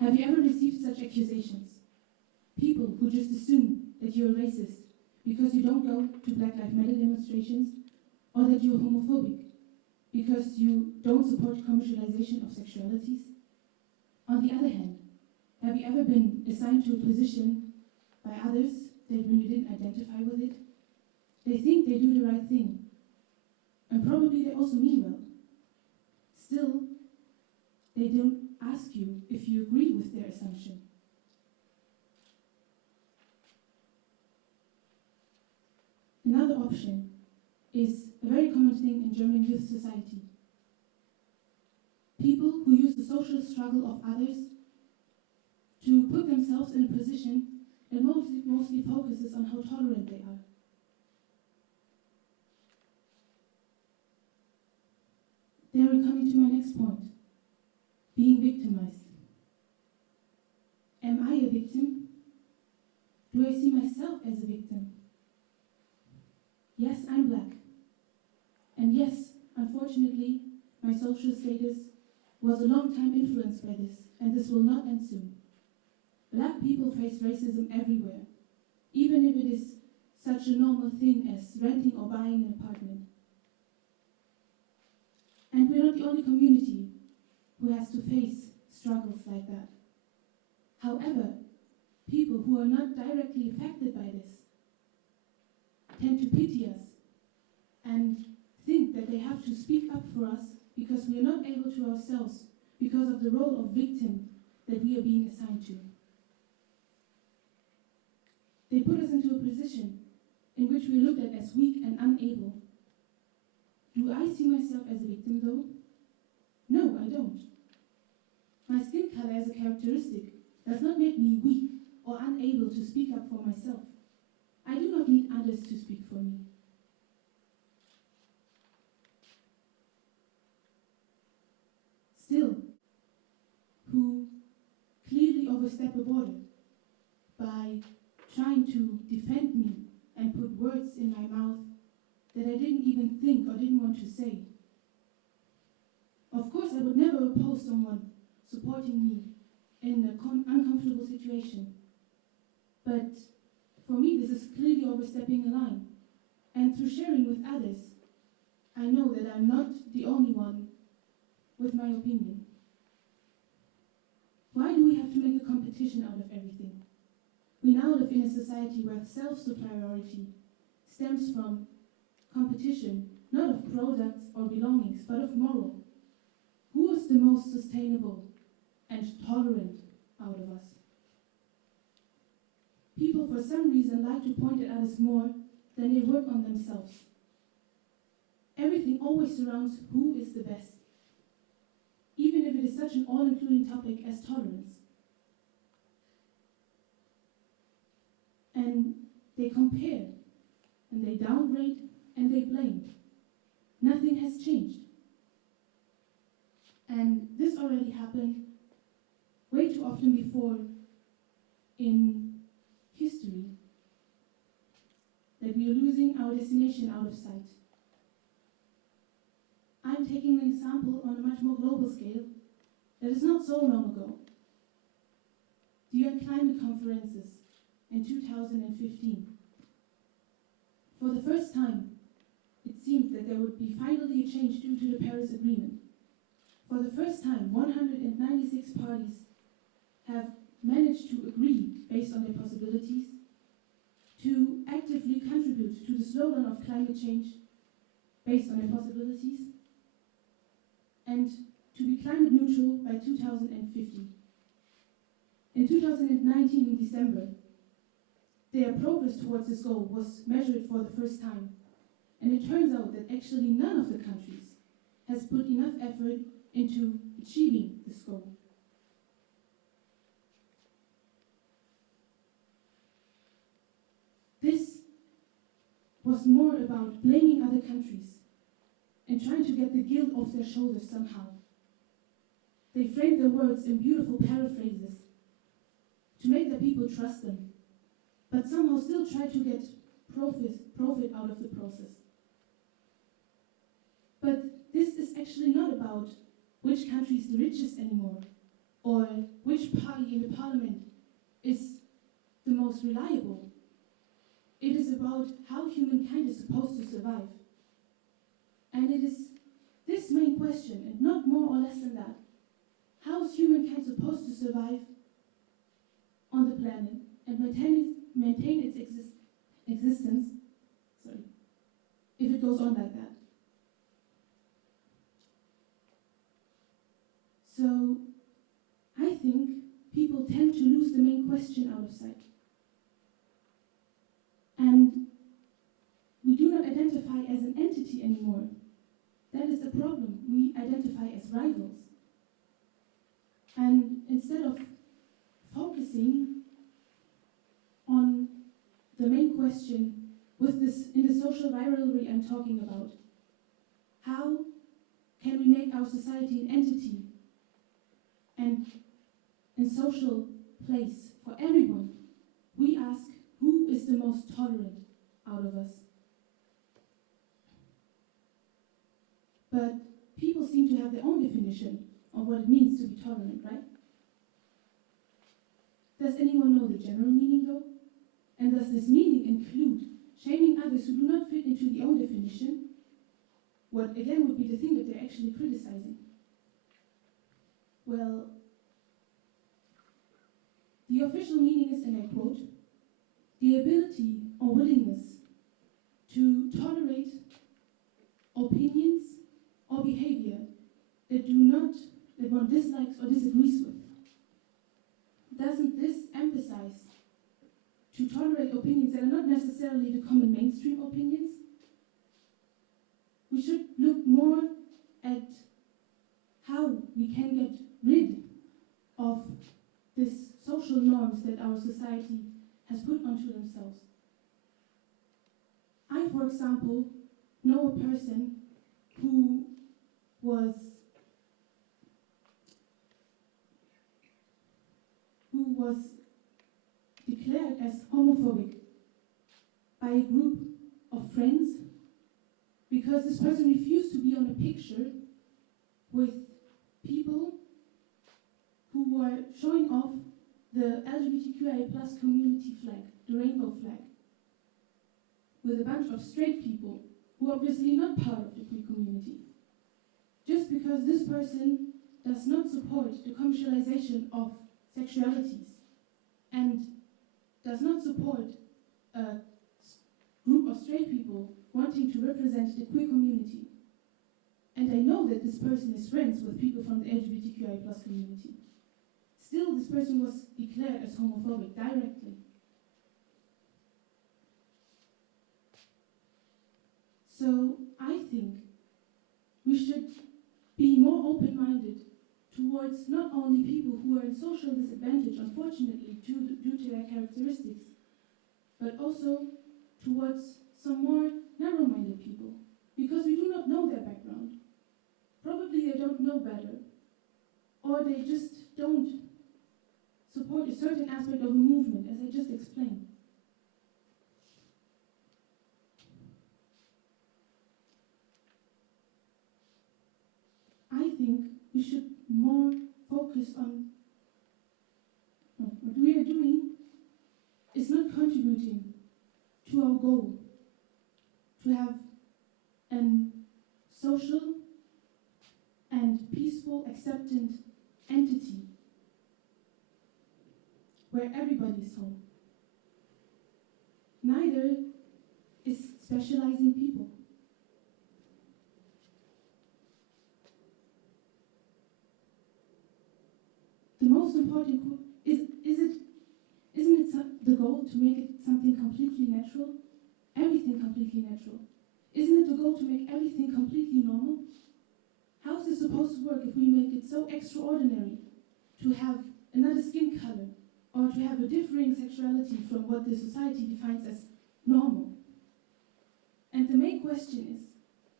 Have you ever received such accusations? People who just assume that you're racist because you don't go to Black Lives Matter demonstrations, or that you're homophobic because you don't support commercialization of sexualities? On the other hand, have you ever been assigned to a position by others that when you didn't identify with it, they think they do the right thing, and probably they also mean well. Still, they don't ask you if you agree with their assumption. Another option is a very common thing in German youth society. People who use the social struggle of others to put themselves in a position that mostly focuses on how tolerant they are. There we're coming to my next point, being victimized. Am I a victim? Do I see myself as a victim? Yes, I'm Black. And yes, unfortunately, my social status was a long time influenced by this, and this will not end soon. Black people face racism everywhere, even if it is such a normal thing as renting or buying an apartment. And we're not the only community who has to face struggles like that. However, people who are not directly affected by this tend to pity us and think that they have to speak up for us because we are not able to ourselves because of the role of victim that we are being assigned to. They put us into a position in which we are looked at as weak and unable. Do I see myself as a victim though? No, I don't. My skin color as a characteristic does not make me weak or unable to speak up for myself. I do not need others to speak for me. Still, who clearly overstep a border by trying to defend me and put words in my mouth that I didn't even think or didn't want to say. Of course, I would never oppose someone supporting me in an uncomfortable situation. But for me, this is clearly overstepping a line. And through sharing with others, I know that I'm not the only one with my opinion. Why do we have to make a competition out of everything? We now live in a society where self-superiority stems from competition, not of products or belongings, but of moral. Who is the most sustainable and tolerant out of us? People, for some reason, like to point at others more than they work on themselves. Everything always surrounds who is the best, even if it is such an all-including topic as tolerance. And they compare, and they downgrade, and they blame. Nothing has changed. And this already happened way too often before in history, that we are losing our destination out of sight. I'm taking an example on a much more global scale that is not so long ago. The UN climate conferences in 2015. For the first time, it seemed that there would be finally a change due to the Paris Agreement. For the first time, 196 parties have managed to agree, based on their possibilities, to actively contribute to the slowdown of climate change based on their possibilities, and to be climate neutral by 2050. In 2019, in December, their progress towards this goal was measured for the first time, and it turns out that actually none of the countries has put enough effort into achieving this goal. This was more about blaming other countries and trying to get the guilt off their shoulders somehow. They framed their words in beautiful paraphrases to make the people trust them, but somehow still try to get profit out of the process. But this is actually not about which country is the richest anymore, or which party in the parliament is the most reliable. It is about how humankind is supposed to survive. And it is this main question, and not more or less than that. How is humankind supposed to survive on the planet and maintain its existence, if it goes on like that? So, I think people tend to lose the main question out of sight. And we do not identify as an entity anymore. That is the problem. We identify as rivals. And instead of focusing on the main question with this, in the social rivalry I'm talking about, how can we make our society an entity and a social place for everyone? We ask, who is the most tolerant out of us? But people seem to have their own definition of what it means to be tolerant, right? Does anyone know the general meaning though? And does this meaning include shaming others who do not fit into the own definition? What again would be the thing that they're actually criticizing? Well, the official meaning is, and I quote, the ability or willingness to tolerate opinions or behavior that one dislikes or disagrees with. Doesn't this emphasize to tolerate opinions that are not necessarily the common mainstream opinions? We should look more at how we can get rid of these social norms that our society has put onto themselves. I, for example, know a person who was declared as homophobic by a group of friends because this person refused to be on a picture with people who were showing off the LGBTQIA+ community flag, the rainbow flag, with a bunch of straight people who are obviously not part of the queer community. Just because this person does not support the commercialization of sexualities and does not support a group of straight people wanting to represent the queer community. And I know that this person is friends with people from the LGBTQIA+ community. Still, this person was declared as homophobic directly. So I think we should be more open-minded towards not only people who are in social disadvantage, unfortunately, due to their characteristics, but also towards some more narrow-minded people, because we do not know their background. Probably they don't know better, or they just don't support a certain aspect of a movement, as I just explained. I think we should more focus on what we are doing is not contributing to our goal to have an social and peaceful, acceptant entity where everybody is home. Neither is specializing people. The most important isn't it the goal to make it something completely natural? Everything completely natural. Isn't it the goal to make everything completely normal? How is this supposed to work if we make it so extraordinary to have another skin color or to have a differing sexuality from what the society defines as normal? And the main question is,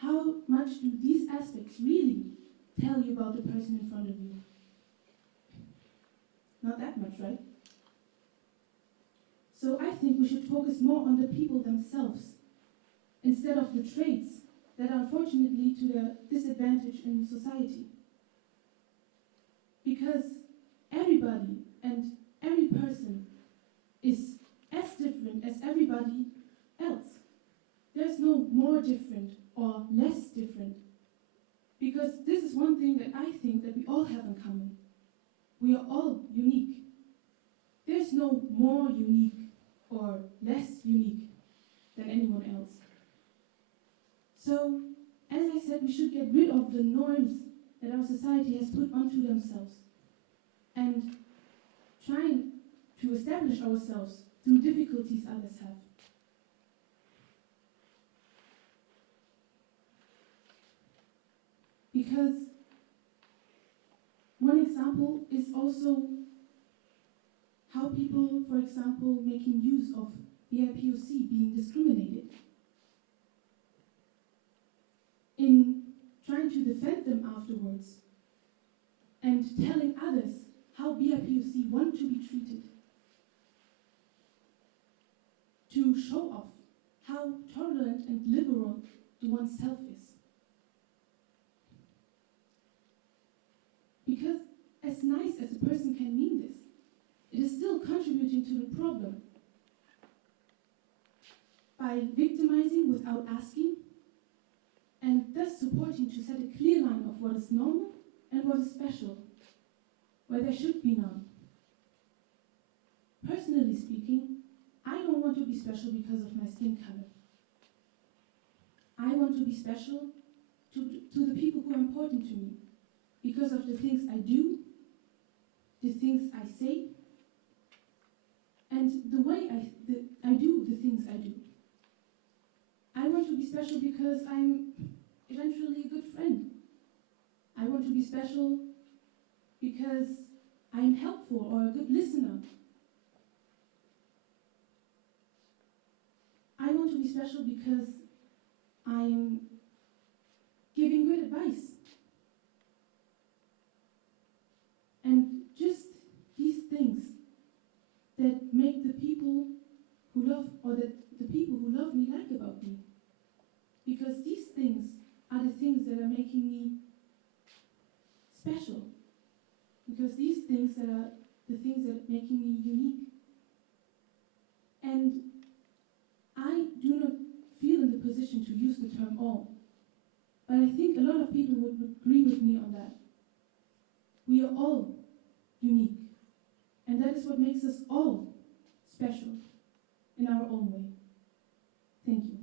how much do these aspects really tell you about the person in front of you? Not that much, right? So I think we should focus more on the people themselves instead of the traits that unfortunately lead to their disadvantage in society. Because everybody and every person is as different as everybody else. There's no more different or less different. Because this is one thing that I think that we all have in common. We are all unique. There's no more unique or less unique than anyone else. So, as I said, we should get rid of the norms that our society has put onto themselves and trying to establish ourselves through difficulties others have. Because one example is also how people, for example, making use of BIPOC being discriminated. In trying to defend them afterwards and telling others how BIPOC want to be treated. To show off how tolerant and liberal the oneself is. Because as nice as a person can mean this, it is still contributing to the problem by victimizing without asking and thus supporting to set a clear line of what is normal and what is special, where there should be none. Personally speaking, I don't want to be special because of my skin color. I want to be special to the people who are important to me, because of the things I do, the things I say, and the way I do the things I do. I want to be special because I'm eventually a good friend. I want to be special because I'm helpful or a good listener. I want to be special because I'm giving good advice. And just these things that make the people who love, or that the people who love me like about me. Because these things are the things that are making me special. Because these things that are the things that are making me unique. And I do not feel in the position to use the term all. But I think a lot of people would agree with me on that. We are all unique. And that is what makes us all special in our own way. Thank you.